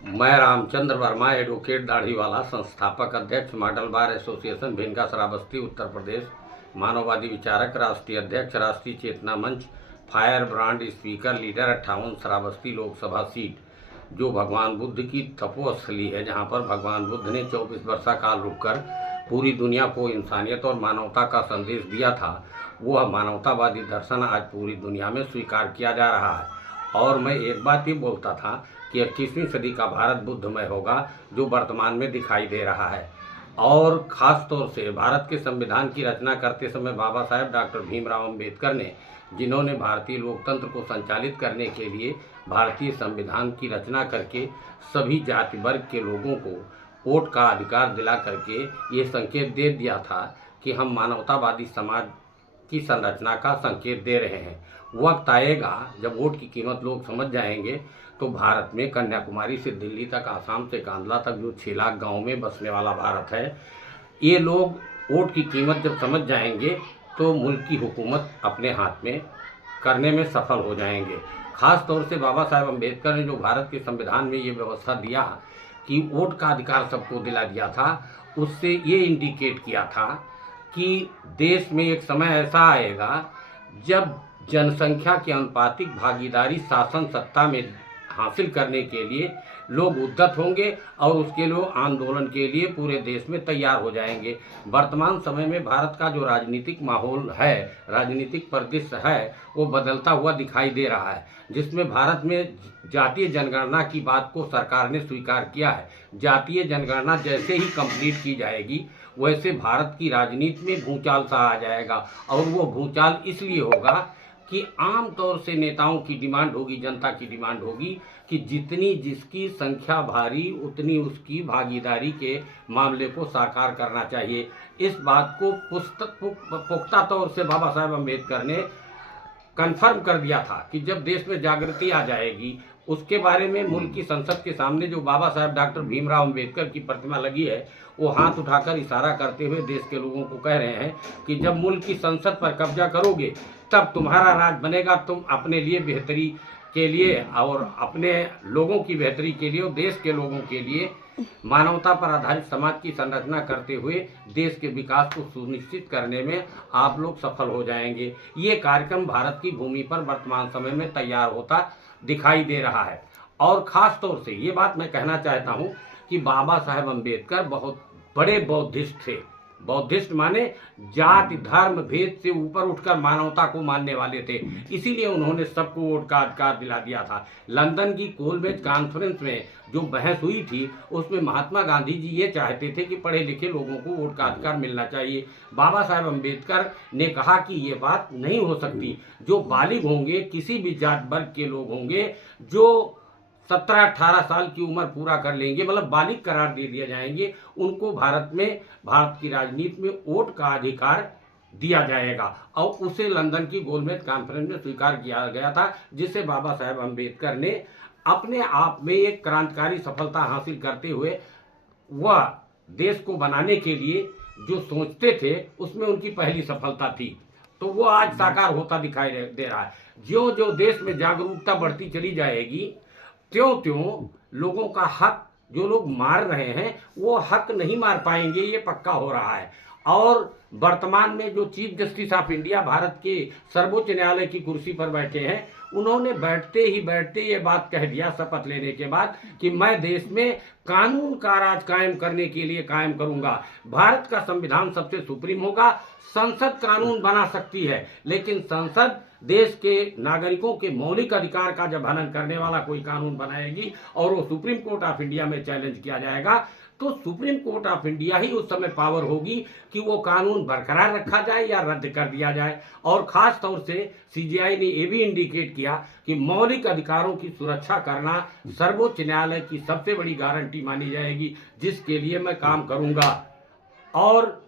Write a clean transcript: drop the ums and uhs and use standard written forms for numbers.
मैं रामचंद्र वर्मा, एडवोकेट दाढ़ीवाला, संस्थापक अध्यक्ष model bar association Bhinga Shravasti Uttar Pradesh, मानववादी विचारक, राष्ट्रीय अध्यक्ष, Rashtriya Chetna Manch, fire brand speaker, leader 58 Shravasti Lok Sabha seat, जो भगवान बुद्ध की तपोस्थली है, जहां पर भगवान बुद्ध ने 24 वर्षा काल रुककर पूरी दुनिया को इंसानियत और मानवता का संदेश दिया था। वह मानवतावादी दर्शन आज पूरी दुनिया में स्वीकार किया जा रहा है। और मैं एक बात ही बोलता था कि 21वीं सदी का भारत बुद्धमय होगा, जो वर्तमान में दिखाई दे रहा है। और ख़ास तौर से भारत के संविधान की रचना करते समय बाबा साहेब डॉक्टर भीमराव अंबेडकर ने, जिन्होंने भारतीय लोकतंत्र को संचालित करने के लिए भारतीय संविधान की रचना करके सभी जाति वर्ग के लोगों को वोट का अधिकार दिला करके ये संकेत दे दिया था कि हम मानवतावादी समाज की संरचना का संकेत दे रहे हैं। वक्त आएगा जब वोट की कीमत लोग समझ जाएंगे, तो भारत में कन्याकुमारी से दिल्ली तक, आसाम से कांधला तक जो 6 लाख गाँव में बसने वाला भारत है, ये लोग वोट की कीमत जब समझ जाएंगे तो मुल्क की हुकूमत अपने हाथ में करने में सफल हो जाएंगे। खास तौर से बाबा साहेब अम्बेडकर ने जो भारत के संविधान में ये व्यवस्था दिया कि वोट का अधिकार सबको दिला दिया था, उससे ये इंडिकेट किया था कि देश में एक समय ऐसा आएगा जब जनसंख्या के आनुपातिक भागीदारी शासन सत्ता में हासिल करने के लिए लोग उद्यत होंगे और उसके लिए आंदोलन के लिए पूरे देश में तैयार हो जाएंगे। वर्तमान समय में भारत का जो राजनीतिक माहौल है, राजनीतिक परिदृश्य है, वो बदलता हुआ दिखाई दे रहा है, जिसमें भारत में जातीय जनगणना की बात को सरकार ने स्वीकार किया है। जातीय जनगणना जैसे ही कंप्लीट की जाएगी, वैसे भारत की राजनीति में भूचाल सा आ जाएगा। और वो भूचाल इसलिए होगा कि आम तौर से नेताओं की डिमांड होगी, जनता की डिमांड होगी कि जितनी जिसकी संख्या भारी, उतनी उसकी भागीदारी के मामले को साकार करना चाहिए। इस बात को पुख्ता तौर से बाबा साहेब अम्बेडकर ने कन्फर्म कर दिया था कि जब देश में जागृति आ जाएगी, उसके बारे में मुल्क की संसद के सामने जो बाबा साहेब डॉक्टर भीमराव अम्बेडकर की प्रतिमा लगी है, वो हाथ उठाकर इशारा करते हुए देश के लोगों को कह रहे हैं कि जब मुल्क की संसद पर कब्जा करोगे तब तुम्हारा राज बनेगा। तुम अपने लिए बेहतरी के लिए और अपने लोगों की बेहतरी के लिए और देश के लोगों के लिए मानवता पर आधारित समाज की संरचना करते हुए देश के विकास को सुनिश्चित करने में आप लोग सफल हो जाएंगे। ये कार्यक्रम भारत की भूमि पर वर्तमान समय में तैयार होता दिखाई दे रहा है। और ख़ास तौर से ये बात मैं कहना चाहता हूँ कि बाबा साहेब अम्बेडकर बहुत बड़े बौद्धिस्ट थे। बौद्धिस्ट माने जाति धर्म भेद से ऊपर उठकर मानवता को मानने वाले थे, इसीलिए उन्होंने सबको वोट का अधिकार दिला दिया था। लंदन की कोलब्रुक कॉन्फ्रेंस में जो बहस हुई थी, उसमें महात्मा गांधी जी ये चाहते थे कि पढ़े लिखे लोगों को वोट का अधिकार मिलना चाहिए। बाबा साहेब अम्बेडकर ने कहा कि ये बात नहीं हो सकती। जो बालिग होंगे, किसी भी जात वर्ग के लोग होंगे, जो 17-18 साल की उम्र पूरा कर लेंगे, मतलब बालिग करार दे दिए जाएंगे, उनको भारत में, भारत की राजनीति में वोट का अधिकार दिया जाएगा। और उसे लंदन की गोलमेज कॉन्फ्रेंस में स्वीकार किया गया था, जिसे बाबा साहेब अम्बेडकर ने अपने आप में एक क्रांतिकारी सफलता हासिल करते हुए वह देश को बनाने के लिए जो सोचते थे, उसमें उनकी पहली सफलता थी। तो वो आज साकार होता दिखाई दे रहा है। जो जो देश में जागरूकता बढ़ती चली जाएगी, त्यों त्यों लोगों का हक, जो लोग मार रहे हैं वो हक नहीं मार पाएंगे, ये पक्का हो रहा है। और वर्तमान में जो chief justice of India Bharat के सर्वोच्च न्यायालय की कुर्सी पर बैठे हैं, उन्होंने बैठते ही बैठते ये बात कह दिया शपथ लेने के बाद कि मैं देश में कानून का राज कायम करने के लिए कायम करूंगा। भारत का संविधान सबसे सुप्रीम होगा। संसद कानून बना सकती है, लेकिन संसद देश के नागरिकों के मौलिक अधिकार का जब हनन करने वाला कोई कानून बनाएगी और वो सुप्रीम कोर्ट ऑफ इंडिया में चैलेंज किया जाएगा, तो सुप्रीम कोर्ट ऑफ इंडिया ही उस समय पावर होगी कि वो कानून बरकरार रखा जाए या रद्द कर दिया जाए। और ख़ास तौर से सीजेआई ने ये भी इंडिकेट किया कि मौलिक अधिकारों की सुरक्षा करना सर्वोच्च न्यायालय की सबसे बड़ी गारंटी मानी जाएगी, जिसके लिए मैं काम करूँगा। और